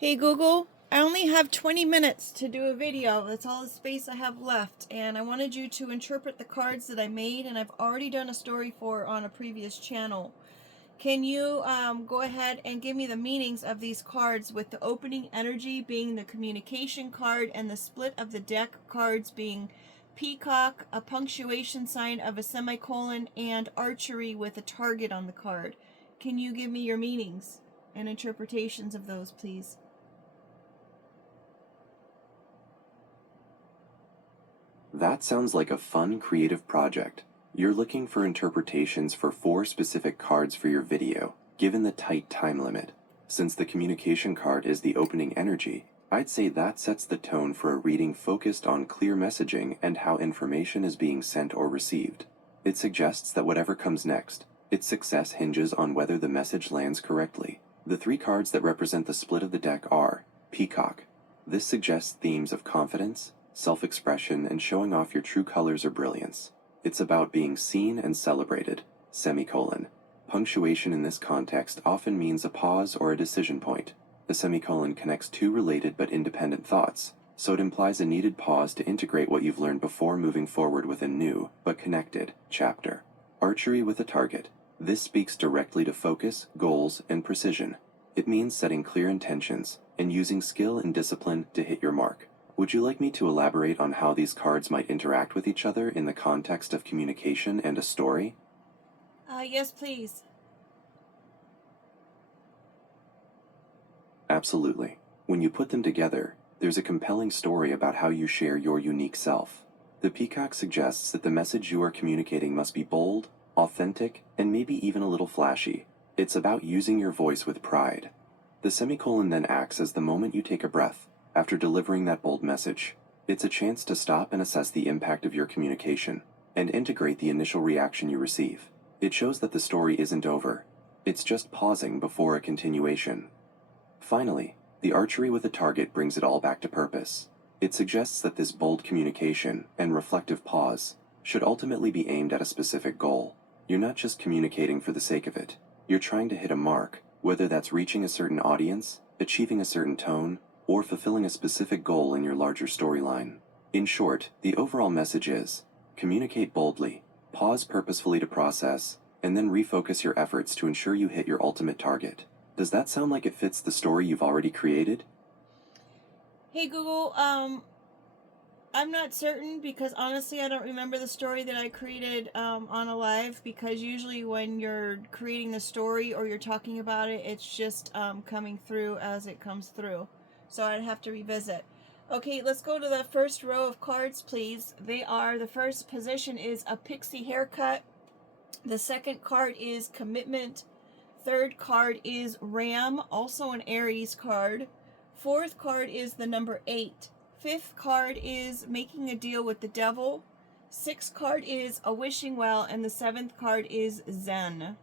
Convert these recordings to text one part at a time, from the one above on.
Hey Google, I only have 20 minutes to do a video. That's all the space I have left. And I wanted you to interpret the cards that I made, and I've already done a story for on a previous channel. Can you go ahead and give me the meanings of these cards, with the opening energy being the communication card and the split of the deck cards being peacock, a punctuation sign of a semicolon, and archery with a target on the card? Can you give me your meanings and interpretations of those, please? That sounds like a fun, creative project. You're looking for interpretations for 4 specific cards for your video, given the tight time limit. Since the communication card is the opening energy, I'd say that sets the tone for a reading focused on clear messaging and how information is being sent or received. It suggests that whatever comes next, its success hinges on whether the message lands correctly. The 3 cards that represent the split of the deck are Peacock. This suggests themes of confidence, self-expression, and showing off your true colors or brilliance. It's about being seen and celebrated, semicolon. Punctuation in this context often means a pause or a decision point. The semicolon connects 2 related but independent thoughts, so it implies a needed pause to integrate what you've learned before moving forward with a new, but connected, chapter. Archery with a target. This speaks directly to focus, goals, and precision. It means setting clear intentions and using skill and discipline to hit your mark. Would you like me to elaborate on how these cards might interact with each other in the context of communication and a story? Yes, please. Absolutely. When you put them together, there's a compelling story about how you share your unique self. The peacock suggests that the message you are communicating must be bold, authentic, and maybe even a little flashy. It's about using your voice with pride. The semicolon then acts as the moment you take a breath after delivering that bold message. It's a chance to stop and assess the impact of your communication and integrate the initial reaction you receive. It shows that the story isn't over. It's just pausing before a continuation. Finally, the archery with a target brings it all back to purpose. It suggests that this bold communication and reflective pause should ultimately be aimed at a specific goal. You're not just communicating for the sake of it. You're trying to hit a mark, whether that's reaching a certain audience, achieving a certain tone, or fulfilling a specific goal in your larger storyline. In short, the overall message is: communicate boldly, pause purposefully to process, and then refocus your efforts to ensure you hit your ultimate target. Does that sound like it fits the story you've already created? Hey Google, I'm not certain, because honestly I don't remember the story that I created on a live, because usually when you're creating the story or you're talking about it, it's just coming through as it comes through. So I'd have to revisit. Okay, let's go to the first row of cards, please. The first position is a pixie haircut. The second card is commitment. Third card is Ram, also an Aries card. Fourth card is the number 8. Fifth card is making a deal with the devil. Sixth card is a wishing well, and the seventh card is Zen.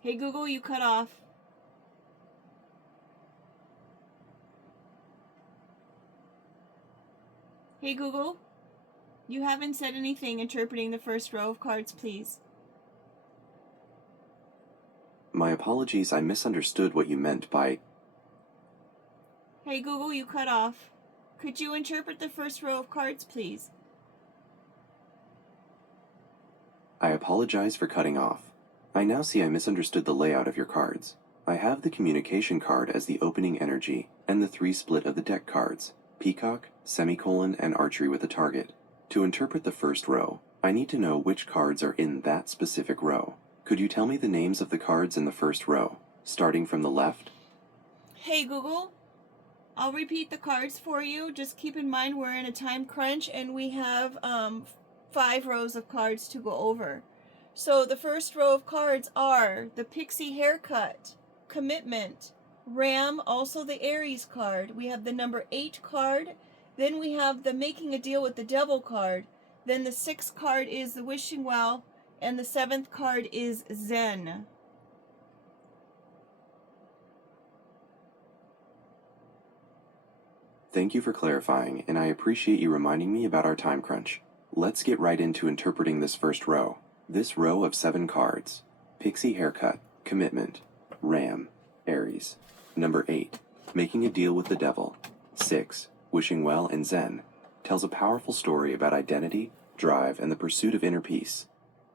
Hey Google, you cut off. Hey Google, you haven't said anything interpreting the first row of cards, please. My apologies, I misunderstood what you meant by... Hey Google, you cut off. Could you interpret the first row of cards, please? I apologize for cutting off. I now see I misunderstood the layout of your cards. I have the communication card as the opening energy, and the 3 split of the deck cards: peacock, semicolon, and archery with a target. To interpret the first row, I need to know which cards are in that specific row. Could you tell me the names of the cards in the first row, starting from the left? Hey Google, I'll repeat the cards for you. Just keep in mind we're in a time crunch and we have 5 rows of cards to go over. So the first row of cards are the Pixie Haircut, Commitment, Ram, also the Aries card. We have the number 8 card. Then we have the Making a Deal with the Devil card. Then the 6th card is the Wishing Well. And the 7th card is Zen. Thank you for clarifying, and I appreciate you reminding me about our time crunch. Let's get right into interpreting this first row. This row of 7 cards: Pixie Haircut, Commitment, Ram, Aries. Number 8, Making a Deal with the Devil. 6, Wishing Well, and Zen, tells a powerful story about identity, drive, and the pursuit of inner peace.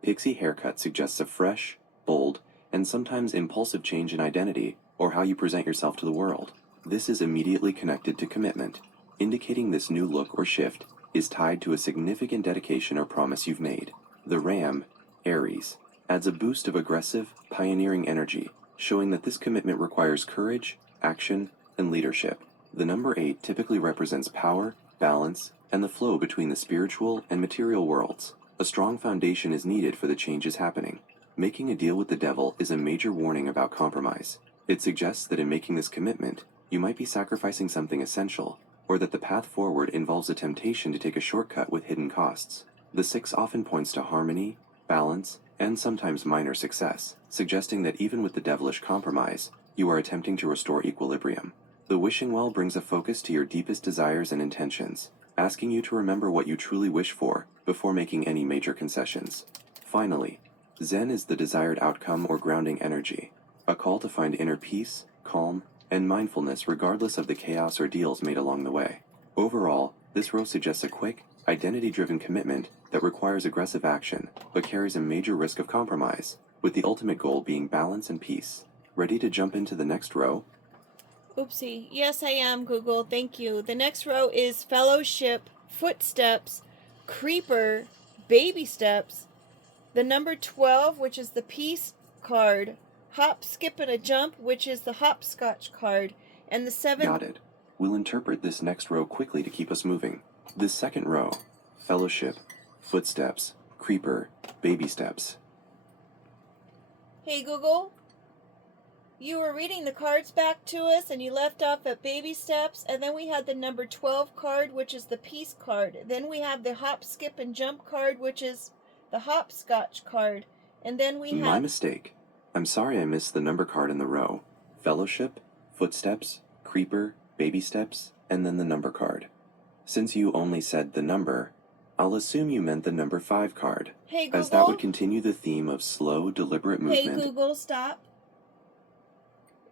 Pixie Haircut suggests a fresh, bold, and sometimes impulsive change in identity or how you present yourself to the world. This is immediately connected to commitment, indicating this new look or shift is tied to a significant dedication or promise you've made. The Ram, Aries, adds a boost of aggressive, pioneering energy, showing that this commitment requires courage, action, and leadership. The number 8 typically represents power, balance, and the flow between the spiritual and material worlds. A strong foundation is needed for the changes happening. Making a deal with the devil is a major warning about compromise. It suggests that in making this commitment, you might be sacrificing something essential, or that the path forward involves a temptation to take a shortcut with hidden costs. The 6 often points to harmony, balance, and sometimes minor success, suggesting that even with the devilish compromise, you are attempting to restore equilibrium. The wishing well brings a focus to your deepest desires and intentions, asking you to remember what you truly wish for before making any major concessions. Finally, Zen is the desired outcome or grounding energy, a call to find inner peace, calm, and mindfulness regardless of the chaos or deals made along the way. Overall, this row suggests a quick, identity-driven commitment that requires aggressive action, but carries a major risk of compromise, with the ultimate goal being balance and peace. Ready to jump into the next row? Oopsie. Yes, I am, Google. Thank you. The next row is Fellowship, Footsteps, Creeper, Baby Steps. The number 12, which is the Peace card. Hop, Skip, and a Jump, which is the Hopscotch card. And the 7... Got it. We'll interpret this next row quickly to keep us moving. This second row: Fellowship, Footsteps, Creeper, Baby Steps. Hey, Google. You were reading the cards back to us, and you left off at Baby Steps, and then we had the number 12 card, which is the Peace card. Then we have the Hop, Skip, and Jump card, which is the Hopscotch card. And then we have... My mistake. I'm sorry I missed the number card in the row. Fellowship, Footsteps, Creeper, Baby Steps, and then the number card. Since you only said the number, I'll assume you meant the number 5 card, Hey, Google. as that would continue the theme of slow, deliberate movement. Hey, Google, stop.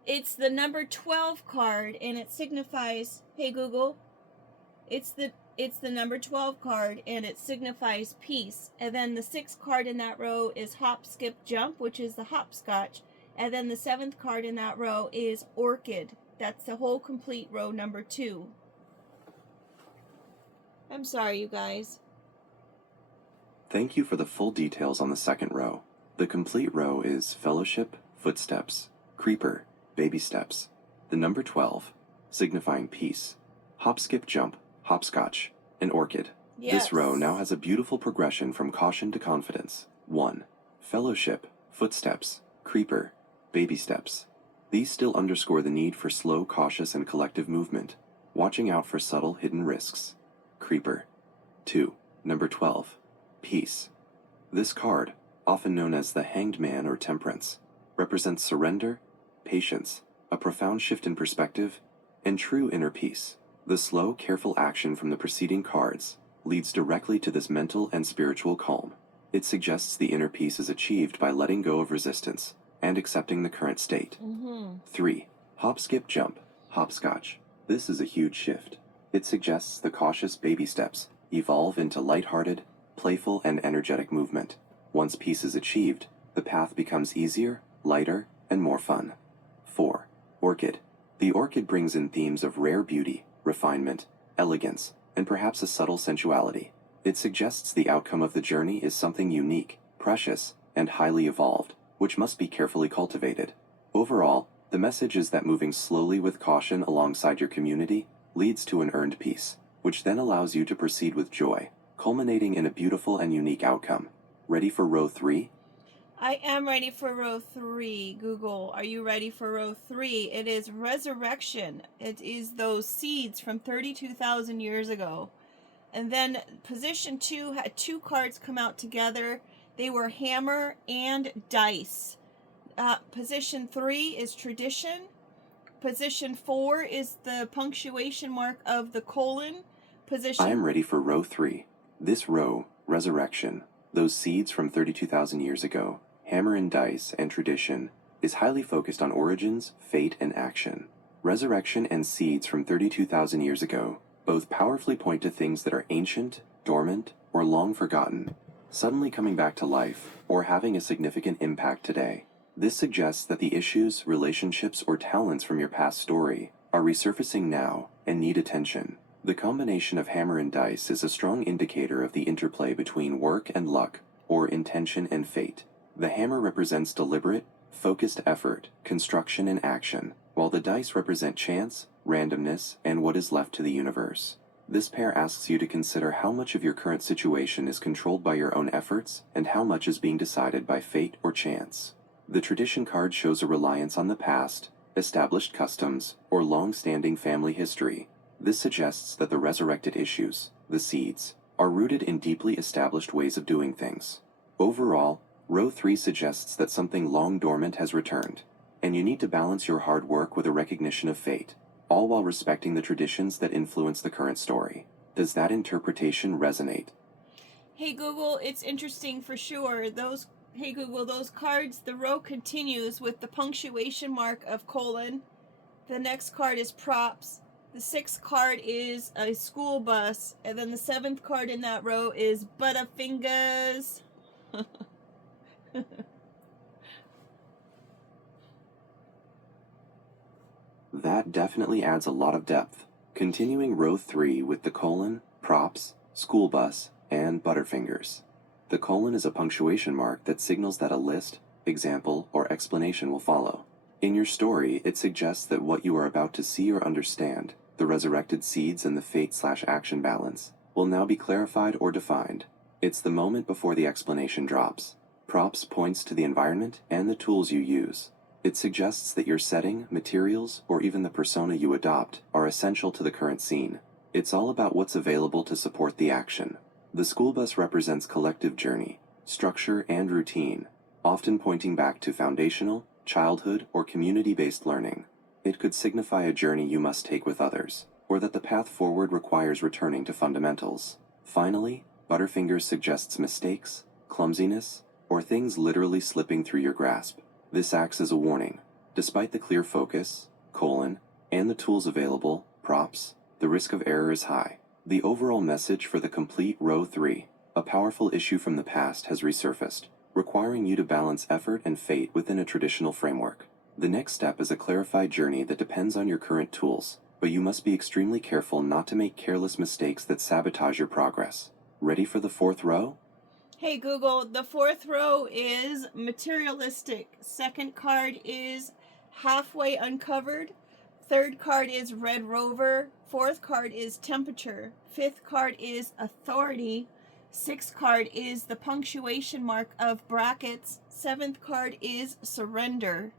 It's the number 12 card, and it signifies... Hey, Google. It's the number 12 card, and it signifies peace. And then the 6th card in that row is Hop, Skip, Jump, which is the Hopscotch. And then the 7th card in that row is Orchid. That's the whole complete row number 2. I'm sorry, you guys. Thank you for the full details on the second row. The complete row is Fellowship, Footsteps, Creeper, Baby Steps. The number 12, signifying peace. Hop, Skip, Jump, Hopscotch, and Orchid. Yes. This row now has a beautiful progression from caution to confidence. 1. Fellowship, Footsteps, Creeper, Baby Steps. These still underscore the need for slow, cautious, and collective movement, watching out for subtle, hidden risks. Creeper. 2. Number 12. Peace. This card, often known as the Hanged Man or Temperance, represents surrender, patience, a profound shift in perspective, and true inner peace. The slow, careful action from the preceding cards leads directly to this mental and spiritual calm. It suggests the inner peace is achieved by letting go of resistance and accepting the current state. 3. Hop, Skip, Jump, Hopscotch. This is a huge shift. It suggests the cautious baby steps evolve into lighthearted, playful, and energetic movement. Once peace is achieved, the path becomes easier, lighter, and more fun. 4. Orchid. The orchid brings in themes of rare beauty, refinement, elegance, and perhaps a subtle sensuality. It suggests the outcome of the journey is something unique, precious, and highly evolved, which must be carefully cultivated. Overall, the message is that moving slowly with caution alongside your community leads to an earned peace, which then allows you to proceed with joy, culminating in a beautiful and unique outcome. Ready for row 3? I am ready for row 3. Google, are you ready for row 3? It is resurrection. It is those seeds from 32,000 years ago. And then position 2 had 2 cards come out together. They were hammer and dice. Position 3 is tradition. Position 4 is the punctuation mark of the colon. I am ready for row 3. This row Resurrection, those seeds from 32,000 years ago, hammer and dice and tradition, is highly focused on origins, fate, and action. Resurrection and seeds from 32,000 years ago both powerfully point to things that are ancient, dormant, or long forgotten, suddenly coming back to life or having a significant impact today. This suggests that the issues, relationships, or talents from your past story are resurfacing now and need attention. The combination of hammer and dice is a strong indicator of the interplay between work and luck, or intention and fate. The hammer represents deliberate, focused effort, construction, and action, while the dice represent chance, randomness, and what is left to the universe. This pair asks you to consider how much of your current situation is controlled by your own efforts and how much is being decided by fate or chance. The tradition card shows a reliance on the past, established customs, or long-standing family history. This suggests that the resurrected issues, the seeds, are rooted in deeply established ways of doing things. Overall, row 3 suggests that something long dormant has returned, and you need to balance your hard work with a recognition of fate, all while respecting the traditions that influence the current story. Does that interpretation resonate? Hey Google, it's interesting for sure. Hey Google, those cards, the row continues with the punctuation mark of colon. The next card is props. The 6th card is a school bus. And then the 7th card in that row is Butterfingers. That definitely adds a lot of depth. Continuing row 3 with the colon, props, school bus, and Butterfingers. The colon is a punctuation mark that signals that a list, example, or explanation will follow. In your story, it suggests that what you are about to see or understand, the resurrected seeds and the fate/action balance, will now be clarified or defined. It's the moment before the explanation drops. Props points to the environment and the tools you use. It suggests that your setting, materials, or even the persona you adopt are essential to the current scene. It's all about what's available to support the action. The school bus represents collective journey, structure, and routine, often pointing back to foundational, childhood, or community-based learning. It could signify a journey you must take with others, or that the path forward requires returning to fundamentals. Finally, Butterfingers suggests mistakes, clumsiness, or things literally slipping through your grasp. This acts as a warning. Despite the clear focus, colon, and the tools available, props, the risk of error is high. The overall message for the complete row 3, a powerful issue from the past, has resurfaced, requiring you to balance effort and fate within a traditional framework. The next step is a clarified journey that depends on your current tools, but you must be extremely careful not to make careless mistakes that sabotage your progress. Ready for the 4th row? Hey Google, the 4th row is materialistic. 2nd card is halfway uncovered. 3rd card is Red Rover. 4th card is temperature. 5th card is authority. 6th card is the punctuation mark of brackets. 7th card is surrender.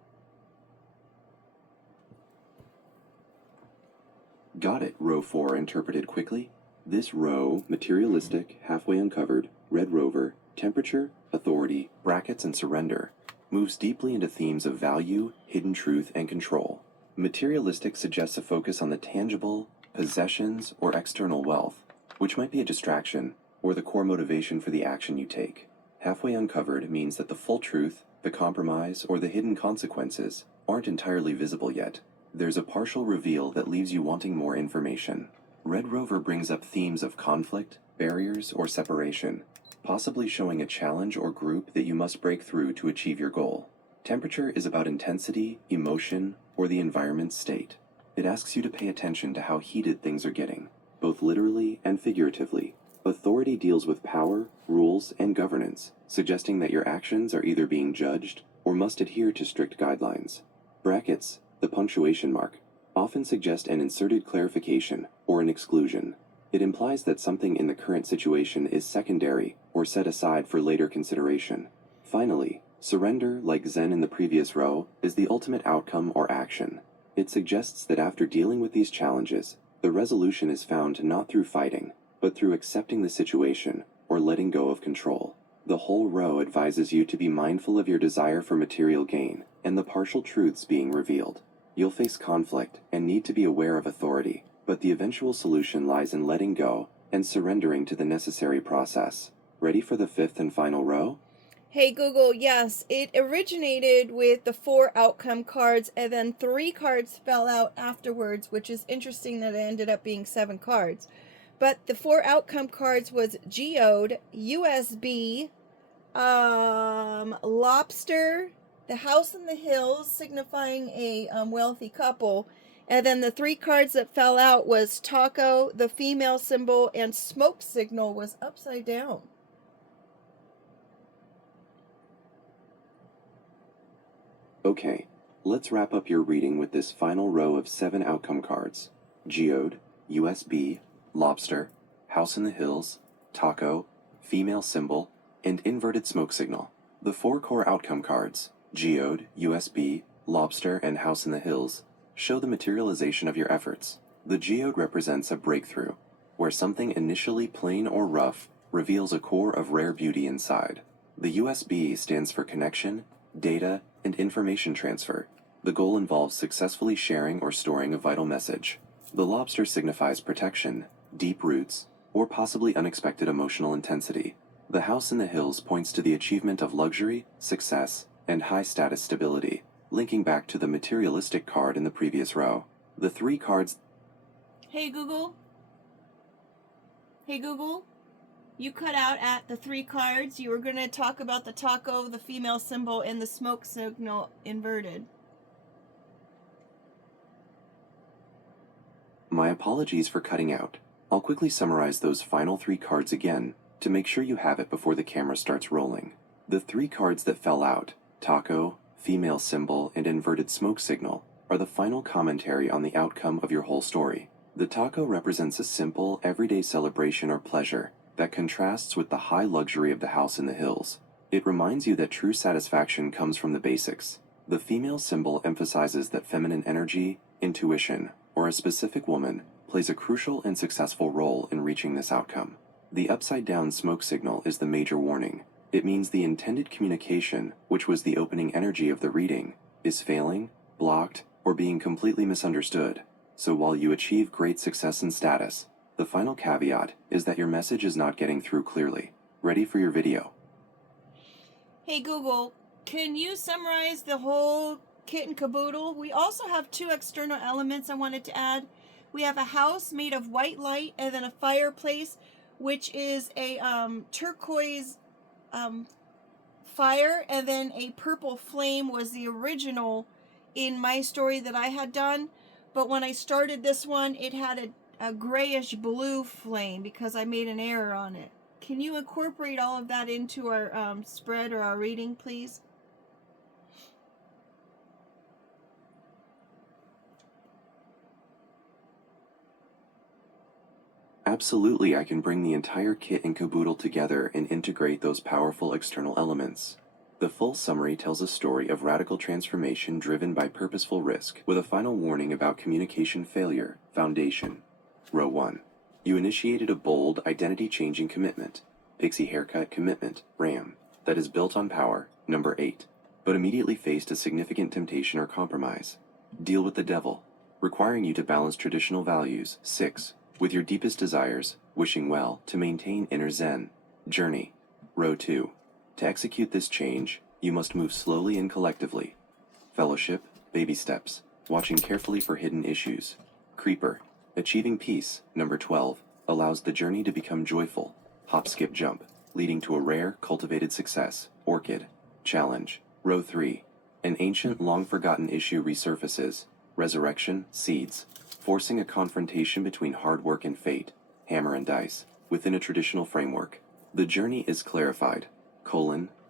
Got it, row 4 interpreted quickly. This row, materialistic, halfway uncovered, Red Rover, temperature, authority, brackets, and surrender, moves deeply into themes of value, hidden truth, and control. Materialistic suggests a focus on the tangible, possessions, or external wealth, which might be a distraction or the core motivation for the action you take. Halfway uncovered means that the full truth, the compromise, or the hidden consequences aren't entirely visible yet. There's a partial reveal that leaves you wanting more information. Red Rover brings up themes of conflict, barriers, or separation, possibly showing a challenge or group that you must break through to achieve your goal. Temperature is about intensity, emotion, or the environment's state. It asks you to pay attention to how heated things are getting, both literally and figuratively. Authority deals with power, rules, and governance, suggesting that your actions are either being judged or must adhere to strict guidelines. Brackets, the punctuation mark, often suggest an inserted clarification or an exclusion. It implies that something in the current situation is secondary or set aside for later consideration. Finally, surrender, like Zen in the previous row, is the ultimate outcome or action. It suggests that after dealing with these challenges, the resolution is found not through fighting, but through accepting the situation or letting go of control. The whole row advises you to be mindful of your desire for material gain and the partial truths being revealed. You'll face conflict and need to be aware of authority, but the eventual solution lies in letting go and surrendering to the necessary process. Ready for the fifth and final row? Hey Google, yes, it originated with the 4 outcome cards and then 3 cards fell out afterwards, which is interesting that it ended up being 7 cards. But the 4 outcome cards was Geode, USB, Lobster, the House in the Hills, signifying a wealthy couple. And then the 3 cards that fell out was Taco, the female symbol, and Smoke Signal was upside down. Okay, let's wrap up your reading with this final row of 7 outcome cards: Geode, USB, Lobster, House in the Hills, Taco, Female Symbol, and Inverted Smoke Signal. The 4 core outcome cards, Geode, USB, Lobster, and House in the Hills, show the materialization of your efforts. The Geode represents a breakthrough, where something initially plain or rough reveals a core of rare beauty inside. The USB stands for connection, data, and information transfer. The goal involves successfully sharing or storing a vital message. The lobster signifies protection, deep roots, or possibly unexpected emotional intensity. The house in the hills points to the achievement of luxury, success, and high status stability, linking back to the materialistic card in the previous row. The 3 cards. Hey Google. Hey Google. You cut out at the 3 cards. You were going to talk about the taco, the female symbol, and the smoke signal inverted. My apologies for cutting out. I'll quickly summarize those final 3 cards again to make sure you have it before the camera starts rolling. The 3 cards that fell out, taco, female symbol, and inverted smoke signal, are the final commentary on the outcome of your whole story. The taco represents a simple, everyday celebration or pleasure that contrasts with the high luxury of the house in the hills. It reminds you that true satisfaction comes from the basics. The female symbol emphasizes that feminine energy, intuition, or a specific woman plays a crucial and successful role in reaching this outcome. The upside-down smoke signal is the major warning. It means the intended communication, which was the opening energy of the reading, is failing, blocked, or being completely misunderstood. So while you achieve great success and status, the final caveat is that your message is not getting through clearly. Ready for your video? Hey Google, can you summarize the whole kit and caboodle? We also have 2 external elements I wanted to add. We have a house made of white light and then a fireplace, which is a turquoise fire, and then a purple flame was the original in my story that I had done. But when I started this one, it had a grayish blue flame because I made an error on it. Can you incorporate all of that into our spread or our reading, please? Absolutely, I can bring the entire kit and caboodle together and integrate those powerful external elements. The full summary tells a story of radical transformation driven by purposeful risk, with a final warning about communication failure. Foundation. Row 1. You initiated a bold, identity-changing commitment. Pixie haircut commitment, RAM, that is built on power, number 8, but immediately faced a significant temptation or compromise. Deal with the devil, requiring you to balance traditional values, 6, with your deepest desires, wishing well to maintain inner zen. Journey. Row 2. To execute this change, you must move slowly and collectively. Fellowship, baby steps, watching carefully for hidden issues. Creeper. Achieving peace, number 12, allows the journey to become joyful. Hop, skip, jump, leading to a rare, cultivated success. Orchid. Challenge. Row 3. An ancient, long-forgotten issue resurfaces. Resurrection, seeds, forcing a confrontation between hard work and fate. Hammer and dice, within a traditional framework. The journey is clarified.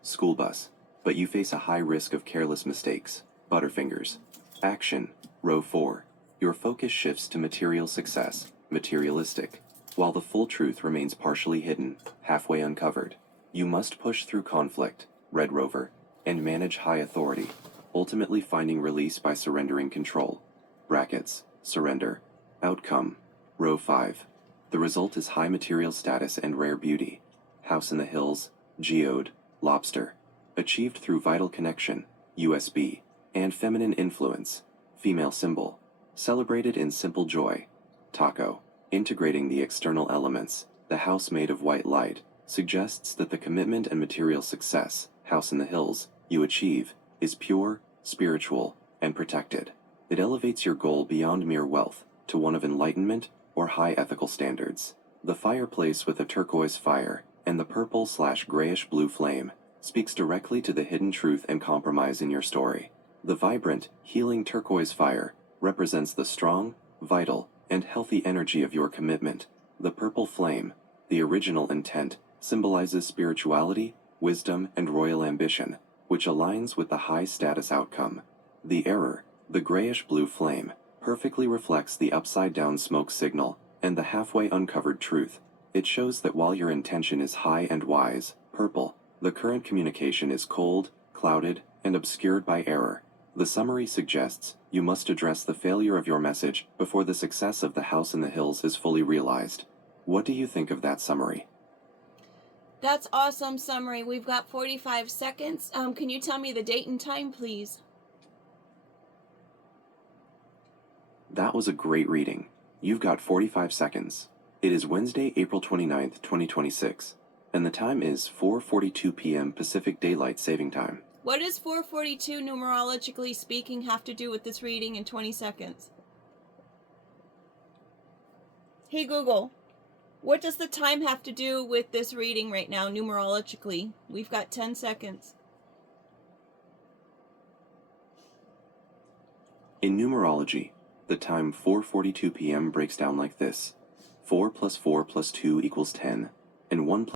School bus, but you face a high risk of careless mistakes. Butterfingers. Action. Row 4. Your focus shifts to material success, materialistic, while the full truth remains partially hidden, halfway uncovered. You must push through conflict, Red Rover, and manage high authority, ultimately finding release by surrendering control. Brackets. Surrender. Outcome. Row 5. The result is high material status and rare beauty. House in the hills, geode, lobster. Achieved through vital connection, USB, and feminine influence, female symbol. Celebrated in simple joy. Taco. Integrating the external elements, the house made of white light, suggests that the commitment and material success, House in the Hills, you achieve is pure, spiritual, and protected. It elevates your goal beyond mere wealth to one of enlightenment or high ethical standards. The fireplace with a turquoise fire and the purple/grayish-blue flame speaks directly to the hidden truth and compromise in your story. The vibrant, healing turquoise fire represents the strong, vital, and healthy energy of your commitment. The purple flame, the original intent, symbolizes spirituality, wisdom, and royal ambition, which aligns with the high-status outcome. The error, the grayish-blue flame, perfectly reflects the upside-down smoke signal and the halfway uncovered truth. It shows that while your intention is high and wise, purple, the current communication is cold, clouded, and obscured by error. The summary suggests you must address the failure of your message before the success of the House in the Hills is fully realized. What do you think of that summary? That's awesome summary. We've got 45 seconds. Can you tell me the date and time, please? That was a great reading. You've got 45 seconds. It is Wednesday, April 29th, 2026, and the time is 4:42 p.m. Pacific Daylight Saving Time. What does 442 numerologically speaking have to do with this reading in 20 seconds? Hey Google, what does the time have to do with this reading right now numerologically? We've got 10 seconds. In numerology, the time 4:42 p.m. breaks down like this: 4 + 4 + 2 = 10, and 1 +